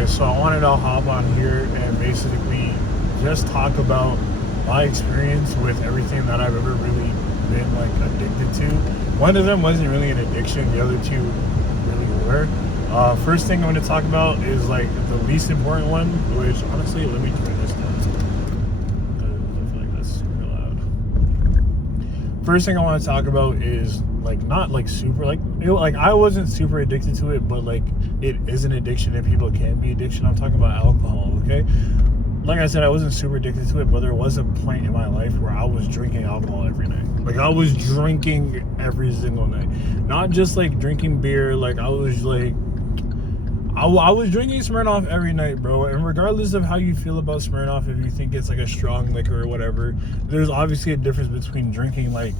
guys, so I wanted to hop on here and basically just talk about my experience with everything that I've ever really been like addicted to. One of them wasn't really an addiction, the other two really were. First thing I'm going to talk about is like the least important one, which honestly, let me turn this down. I feel like that's super loud. First thing I want to talk about is like not like super like I wasn't super addicted to it, but like it is an addiction and people can be addiction. I'm talking about alcohol, okay? Like I said, I wasn't super addicted to it, but there was a point in my life where I was drinking alcohol every night. Like I was drinking every single night, not just like drinking beer. Like I was like I was drinking Smirnoff every night, bro. And regardless of how you feel about Smirnoff, if you think it's like a strong liquor or whatever, there's obviously a difference between drinking like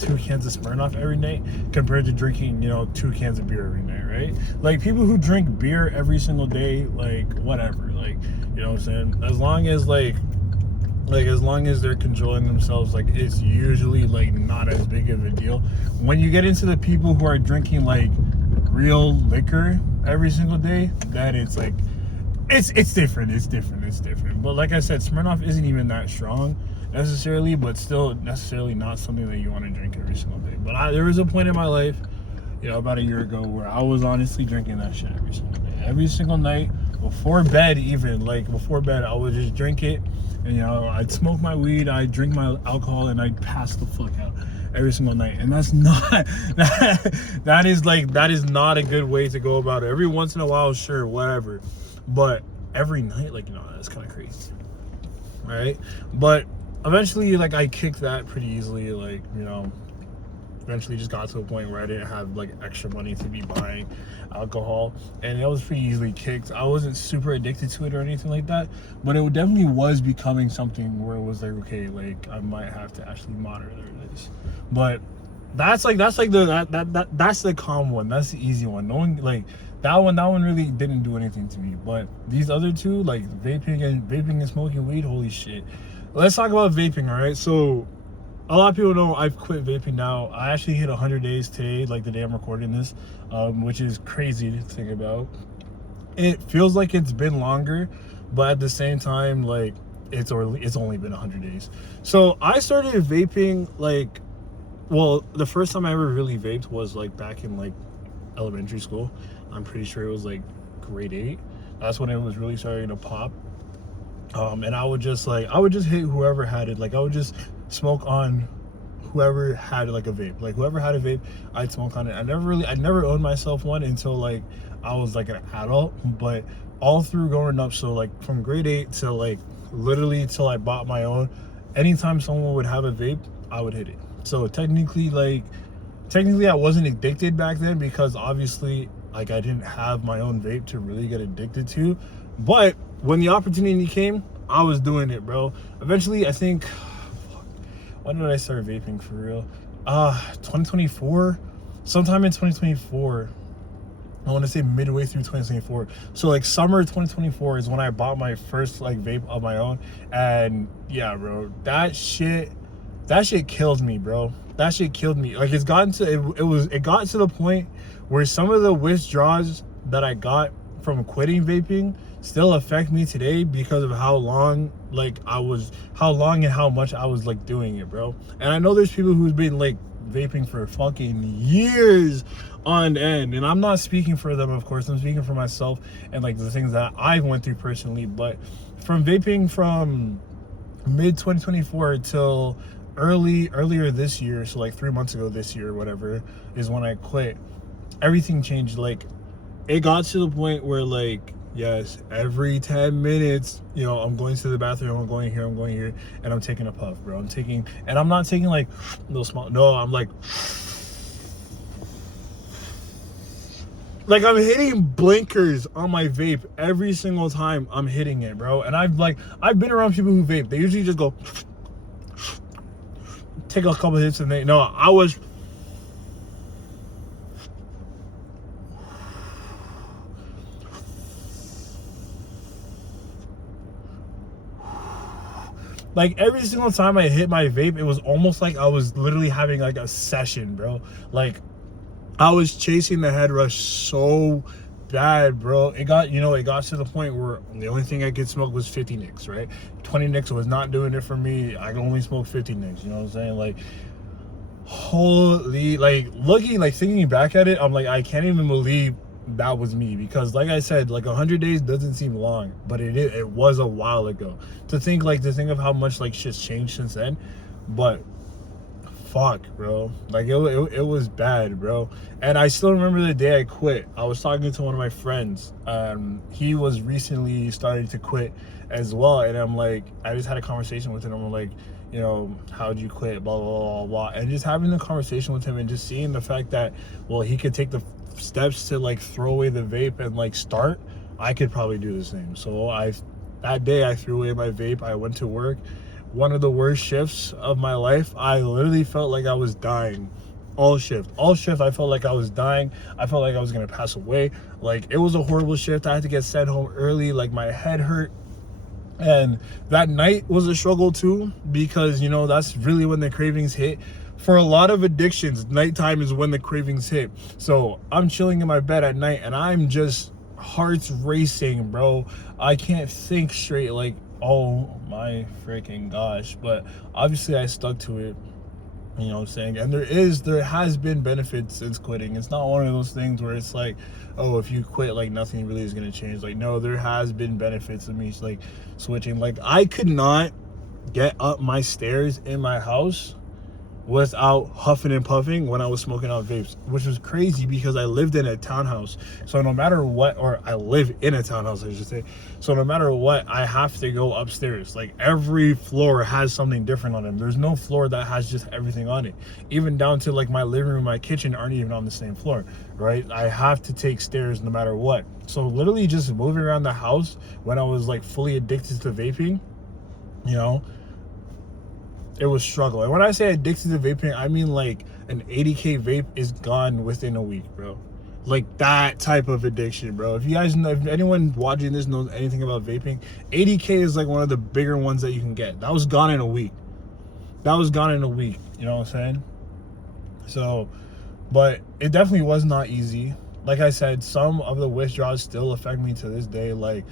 2 cans of Smirnoff every night compared to drinking, 2 cans of beer every night, right? Like people who drink beer every single day, like whatever, like, you know what I'm saying? As long as as long as they're controlling themselves, like it's usually like not as big of a deal. When you get into the people who are drinking like real liquor every single day, then it's like it's different. But like I said, Smirnoff isn't even that strong necessarily, but still necessarily not something that you want to drink every single day. But there was a point in my life, about a year ago, where I was honestly drinking that shit every single day, every single night, before bed. Even like before bed, I would just drink it, and I'd smoke my weed, I'd drink my alcohol, and I'd pass the fuck out every single night. And that's not that is not a good way to go about it. Every once in a while, sure, whatever, but every night, that's kind of crazy, right? But eventually, like, I kicked that pretty easily. Like, eventually just got to a point where I didn't have like extra money to be buying alcohol, and it was pretty easily kicked. I wasn't super addicted to it or anything like that, but it definitely was becoming something where it was like, okay, like I might have to actually monitor this. But that's the calm one. That's the easy one. No one like that one really didn't do anything to me. But these other two, like vaping and smoking weed, holy shit. Let's talk about vaping, all right? So a lot of people know I've quit vaping now. I actually hit 100 days today, like the day I'm recording this, which is crazy to think about. It feels like it's been longer, but at the same time, like it's only been 100 days. So I started vaping the first time I ever really vaped was like back in like elementary school. I'm pretty sure it was like grade 8. That's when it was really starting to pop. And I would just hit whoever had it. Like I would just smoke on whoever had like a vape. Like whoever had a vape, I'd smoke on it. I never owned myself one until like I was like an adult. But all through growing up, so like from grade 8 to like literally till I bought my own, anytime someone would have a vape, I would hit it. So technically I wasn't addicted back then, because obviously like I didn't have my own vape to really get addicted to. But when the opportunity came, I was doing it, bro. Eventually, I think, when did I start vaping for real? 2024, sometime in 2024. I want to say midway through 2024. So like summer 2024 is when I bought my first like vape of my own. And yeah, bro, that shit killed me, bro. That shit killed me. Like it got to the point where some of the withdrawals that I got from quitting vaping still affect me today because of how long and how much I was like doing it, bro. And I know there's people who's been like vaping for fucking years on end, and I'm not speaking for them, of course. I'm speaking for myself and like the things that I went through personally. But from vaping from mid 2024 till earlier this year, so like 3 months ago this year or whatever is when I quit, everything changed. Like it got to the point where like, yes, every 10 minutes, I'm going to the bathroom, I'm going here, and I'm taking a puff, bro. And I'm not taking like little small, no, I'm like I'm hitting blinkers on my vape every single time I'm hitting it, bro. And I've been around people who vape. They usually just go take a couple hits and I was like every single time I hit my vape, it was almost like I was literally having like a session, bro. Like I was chasing the head rush so bad, bro. It got to the point where the only thing I could smoke was 50 nicks, right? 20 nicks was not doing it for me. I could only smoke 50 nicks, you know what I'm saying? Like, holy, like, thinking back at it, I'm like, I can't even believe that was me, because like I said, like 100 days doesn't seem long, but it was a while ago. To think of how much like shit's changed since then. But fuck, bro, like it was bad, bro. And I still remember the day I quit. I was talking to one of my friends. He was recently starting to quit as well, and I'm like, I just had a conversation with him. I'm like, you know, how'd you quit, blah, blah, blah, blah. And just having the conversation with him and just seeing the fact that, well, he could take the steps to like throw away the vape and like start, I could probably do the same. So that day I threw away my vape. I went to work. One of the worst shifts of my life. I literally felt like I was dying. All shift I felt like I was dying. I felt like I was gonna pass away. Like, it was a horrible shift. I had to get sent home early. Like, my head hurt. And that night was a struggle too, because, you know, that's really when the cravings hit. For a lot of addictions, nighttime is when the cravings hit. So I'm chilling in my bed at night and I'm just heart's racing, bro. I can't think straight, like, oh my freaking gosh. But obviously I stuck to it, you know what I'm saying? And there has been benefits since quitting. It's not one of those things where it's like, oh, if you quit, like nothing really is gonna change. Like, no, there has been benefits of me like switching. Like, I could not get up my stairs in my house without huffing and puffing when I was smoking out vapes, which was crazy because I lived in a townhouse. So no matter what, or I live in a townhouse, I should say. So no matter what, I have to go upstairs. Like, every floor has something different on it. There's no floor that has just everything on it. Even down to like my living room, my kitchen aren't even on the same floor, right? I have to take stairs no matter what. So literally just moving around the house when I was like fully addicted to vaping, you know, it was struggle. And when I say addicted to vaping, I mean like an 80K vape is gone within a week, bro. Like, that type of addiction, bro. If you guys know, if anyone watching this knows anything about vaping, 80K is like one of the bigger ones that you can get. That was gone in a week. You know what I'm saying? So, but it definitely was not easy. Like I said, some of the withdrawals still affect me to this day. Like,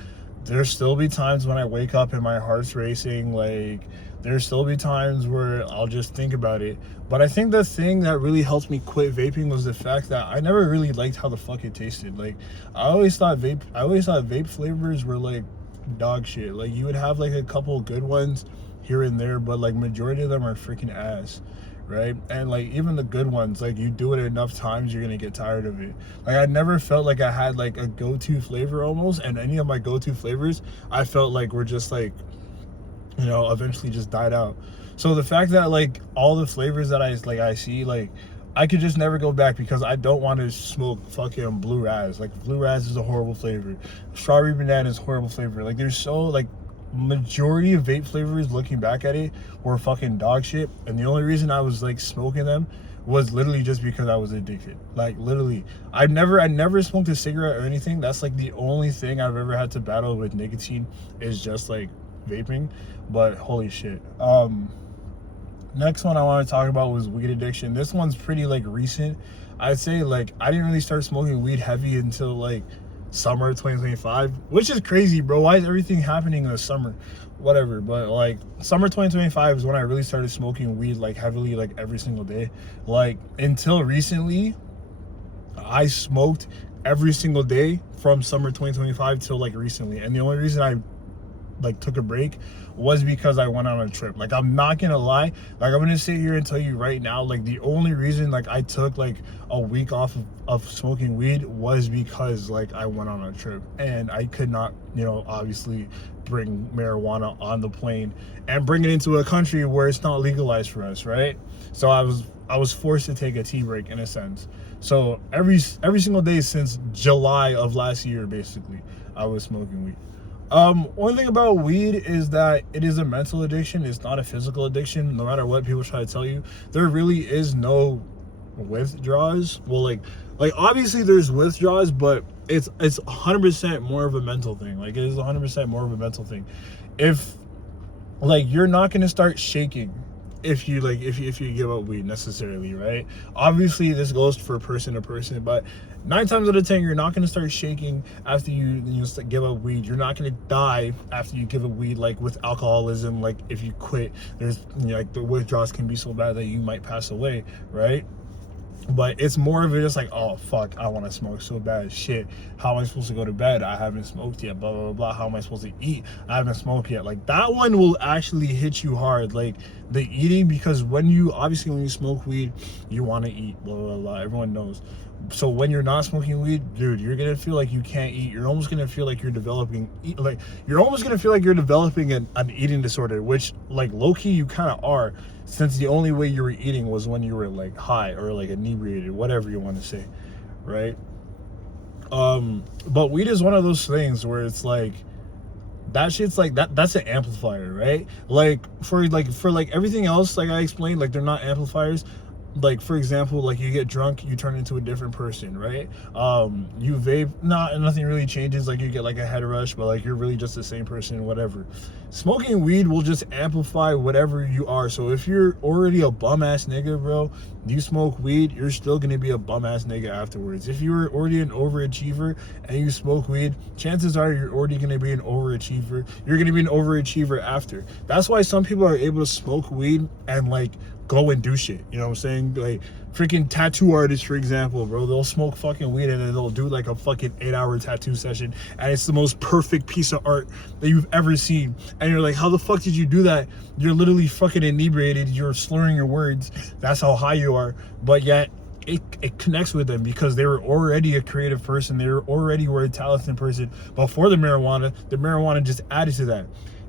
there's still be times when I wake up and my heart's racing. Like, there's still be times where I'll just think about it. But I think the thing that really helped me quit vaping was the fact that I never really liked how the fuck it tasted. Like, I always thought vape flavors were like dog shit. Like, you would have like a couple good ones here and there, but like majority of them are freaking ass, right? And like, even the good ones, like, you do it enough times, you're gonna get tired of it. Like, I never felt like I had like a go-to flavor almost, and any of my go-to flavors I felt like were just like, you know, eventually just died out. So the fact that like all the flavors that I see, like, I could just never go back because I don't want to smoke fucking blue raz. Like, blue raz is a horrible flavor. Strawberry banana is a horrible flavor. Like, there's so like, majority of vape flavors, looking back at it, were fucking dog shit. And the only reason I was like smoking them was literally just because I was addicted. Like, literally, I never smoked a cigarette or anything. That's like the only thing I've ever had to battle with nicotine, is just like vaping. But holy shit. Next one I want to talk about was weed addiction. This one's pretty like recent. I'd say like I didn't really start smoking weed heavy until like summer 2025, which is crazy, bro. Why is everything happening in the summer? Whatever. But like, summer 2025 is when I really started smoking weed like heavily, like every single day. Like, until recently, I smoked every single day from summer 2025 till like recently. And the only reason I like took a break was because I went on a trip. Like, I'm not gonna lie, like, I'm gonna sit here and tell you right now, like, the only reason like I took like a week off of smoking weed was because like I went on a trip, and I could not, you know, obviously bring marijuana on the plane and bring it into a country where it's not legalized for us, right? So I was forced to take a tea break in a sense. So every single day since July of last year, basically, I was smoking weed. One thing about weed is that it is a mental addiction. It's not a physical addiction. No matter what people try to tell you, there really is no withdrawals. Well, like obviously there's withdrawals, but it's 100% more of a mental thing. Like, it is 100% more of a mental thing. If like, you're not gonna start shaking if you give up weed necessarily, right? Obviously this goes for person to person, but 9 times out of 10 you're not going to start shaking after you give up weed. You're not going to die after you give up weed. Like with alcoholism, like if you quit, there's like the withdrawals can be so bad that you might pass away, right? But it's more of it just like, oh fuck, I want to smoke so bad. Shit, how am I supposed to go to bed? I haven't smoked yet. Blah blah blah. How am I supposed to eat? I haven't smoked yet. Like that one will actually hit you hard, like the eating, because when you smoke weed, you want to eat. Blah blah blah. Everyone knows. So when you're not smoking weed, dude, you're gonna feel like you can't eat. You're almost gonna feel like you're developing an eating disorder, which like low key you kind of are, since the only way you were eating was when you were like high or like inebriated, whatever you want to say, right? But weed is one of those things where it's like that shit's like that's an amplifier, right? Like for everything else, like I explained, like they're not amplifiers. Like for example, like you get drunk, you turn into a different person, right? You vape, nothing really changes. Like you get like a head rush, but like you're really just the same person, whatever. Smoking weed will just amplify whatever you are. So if you're already a bum ass nigga, bro, you smoke weed, you're still gonna be a bum ass nigga afterwards. If you're already an overachiever and you smoke weed, chances are you're already gonna be an overachiever. You're gonna be an overachiever after. That's why some people are able to smoke weed and like go and do shit, you know what I'm saying? Like freaking tattoo artists, for example, bro, they'll smoke fucking weed and then they'll do like a fucking 8-hour tattoo session, and it's the most perfect piece of art that you've ever seen. And you're like, how the fuck did you do that? You're literally fucking inebriated, you're slurring your words, that's how high you are, but yet it connects with them because they were already a creative person, they were a talented person before the marijuana just added to that.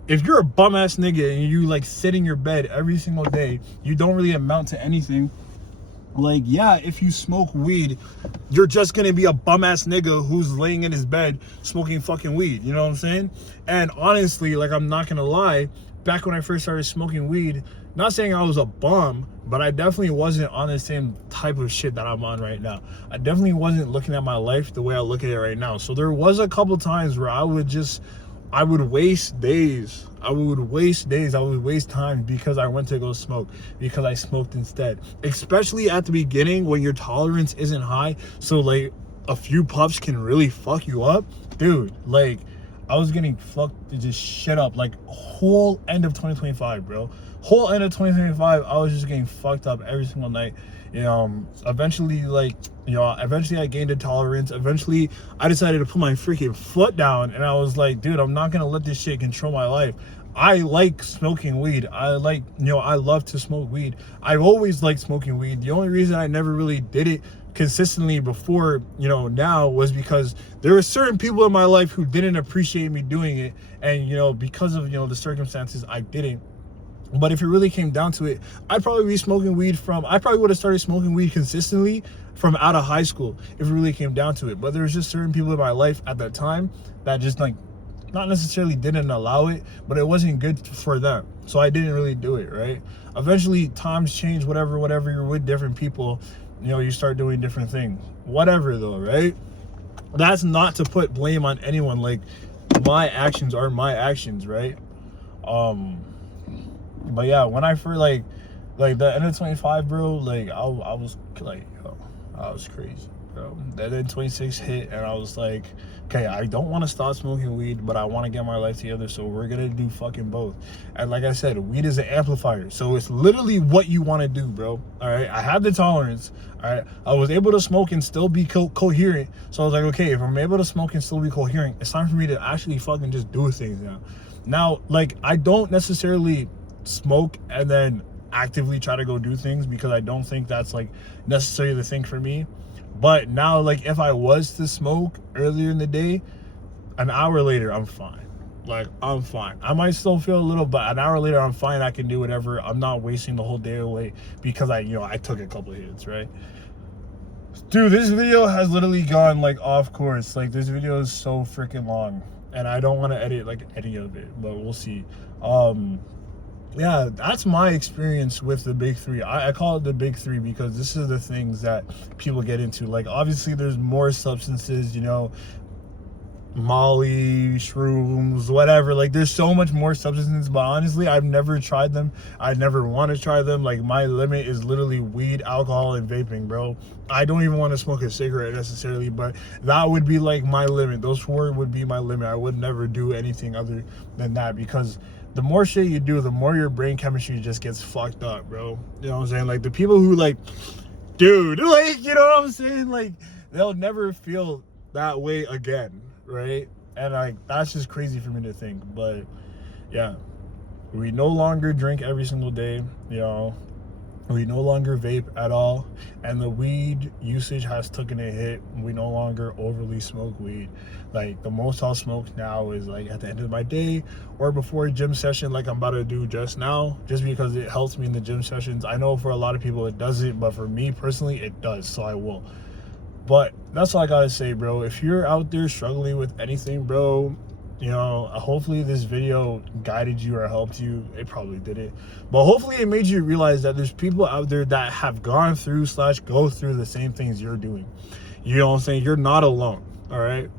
If you're a bum ass nigga and you like sit in your bed every single day, you don't really amount to anything. Like, yeah, if you smoke weed, you're just gonna be a bum ass nigga who's laying in his bed smoking fucking weed. You know what I'm saying? And honestly, like, I'm not gonna lie, back when I first started smoking weed, not saying I was a bum, but I definitely wasn't on the same type of shit that I'm on right now. I definitely wasn't looking at my life the way I look at it right now. So there was a couple times where I would waste days. I would waste time because I went to go smoke, because I smoked instead. Especially at the beginning when your tolerance isn't high. So like a few puffs can really fuck you up. Dude, like I was getting fucked to just shut up. Like whole end of 2025, bro. Whole end of 2025, I was just getting fucked up every single night. Eventually I gained a tolerance. Eventually I decided to put my freaking foot down, and I was like, dude, I'm not gonna let this shit control my life. I like smoking weed. I love to smoke weed. I've always liked smoking weed. The only reason I never really did it consistently before, now, was because there were certain people in my life who didn't appreciate me doing it, and because of the circumstances, I didn't. But if it really came down to it, I probably would have started smoking weed consistently from out of high school if it really came down to it. But there was just certain people in my life at that time that just like not necessarily didn't allow it, but it wasn't good for them. So I didn't really do it, right? Eventually times change, whatever, you're with different people, you start doing different things. Whatever though, right? That's not to put blame on anyone. Like my actions are my actions, right? But yeah, when I first like the end of 25, bro, like I was like, yo, I was crazy, bro. Then 26 hit, and I was like, okay, I don't want to stop smoking weed, but I want to get my life together, so we're gonna do fucking both. And like I said, weed is an amplifier, so it's literally what you want to do, bro. All right, I have the tolerance. All right, I was able to smoke and still be coherent, so I was like, okay, if I'm able to smoke and still be coherent, it's time for me to actually fucking just do things now. Like I don't necessarily smoke and then actively try to go do things, because I don't think that's like necessarily the thing for me. But now, like if I was to smoke earlier in the day, an hour later I'm fine. Like I'm fine. I might still feel a little, but an hour later I'm fine. I can do whatever. I'm not wasting the whole day away because I took a couple of hits, right? Dude, this video has literally gone like off course. Like this video is so freaking long, and I don't want to edit like any of it, but we'll see. Yeah, that's my experience with the big three. I call it the big three because this is the things that people get into. Like obviously there's more substances, Molly, shrooms, whatever. Like, there's so much more substances, but honestly, I've never tried them. I never want to try them. Like, my limit is literally weed, alcohol, and vaping, bro. I don't even want to smoke a cigarette necessarily, but that would be like my limit. Those four would be my limit. I would never do anything other than that, because the more shit you do, the more your brain chemistry just gets fucked up, bro. You know what I'm saying? Like, the people who, like, dude, like, you know what I'm saying? Like, they'll never feel that way again, right? And like, that's just crazy for me to think. But yeah, we no longer drink every single day, you know. We no longer vape at all, and the weed usage has taken a hit. We no longer overly smoke weed. Like, the most I'll smoke now is like at the end of my day or before a gym session, like I'm about to do just now, just because it helps me in the gym sessions. I know for a lot of people it doesn't, but for me personally it does, so I will. But that's all I gotta say, bro. If you're out there struggling with anything, bro, you know, hopefully this video guided you or helped you. It probably didn't, but hopefully it made you realize that there's people out there that have gone through / go through the same things you're doing. You know what I'm saying? You're not alone, all right?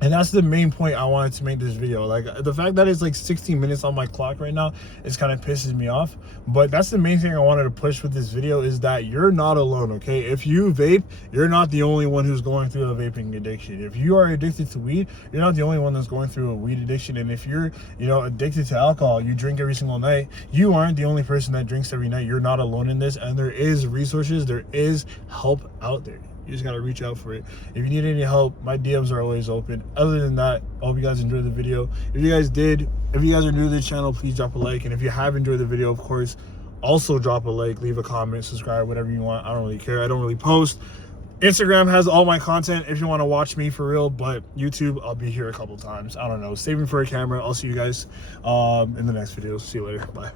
And that's the main point I wanted to make this video. Like, the fact that it's like 16 minutes on my clock right now, is kind of pisses me off. But that's the main thing I wanted to push with this video, is that you're not alone, okay? If you vape, you're not the only one who's going through a vaping addiction. If you are addicted to weed, you're not the only one that's going through a weed addiction. And if you're, you know, addicted to alcohol, you drink every single night, you aren't the only person that drinks every night. You're not alone in this, and there is resources, there is help out there. You just gotta reach out for it. If you need any help, my DMs are always open. Other than that, I hope you guys enjoyed the video. If you guys are new to the channel, please drop a like. And if you have enjoyed the video, of course, also drop a like, leave a comment, subscribe, whatever you want. I don't really care. I don't really post. Instagram has all my content if you want to watch me for real, but YouTube, I'll be here a couple times. I don't know. Saving for a camera. I'll see you guys in the next video. See you later. Bye.